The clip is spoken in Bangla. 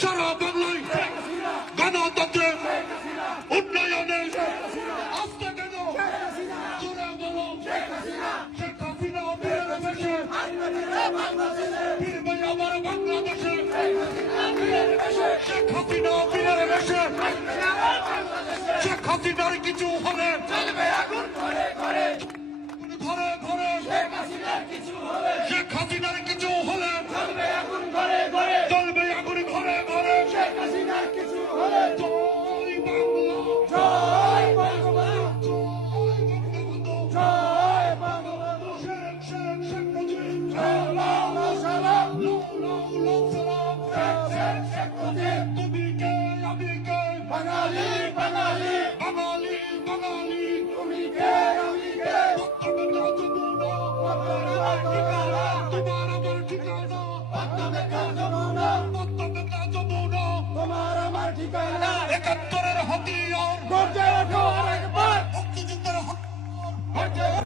সারা বাংলায় গণতন্ত্রে উন্নয়নে আস্থা কেন জোরে বলো শেখ হাসিনা বীরের বেশে ফিরবে আবার বাংলাদেশে শেখ হাসিনা বীরের বেশে শেখ হাসিনার কিছু হলে চলবে আগুন ঘরে ঘরে ঘরে ঘরে শেখ হাসিনার কিছু হবে শেখ হাসিনার কিছু হলে চলবে আগুন ঘরে ঘরে চলবে আগুন ঘরে ঘরে শেখ হাসিনার কিছু হলে জয় বাংলা জয় বঙ্গবন্ধু জয় বঙ্গবন্ধু শেখ শেখ শেখ মুজিব সালাম সালাম লাউ লাউ লাউ সালাম শেখ শেখ মুজিব তুমি কে আমি কে বাঙালি বাঙালি বাঙালি বাঙালি তুমি কে আমি কে তোমার আমার ঠিকানা পদ্মবেতা যমুনা তোমার আমার ঠিকানা তোমার আমার ঠিকানা ৭১-এর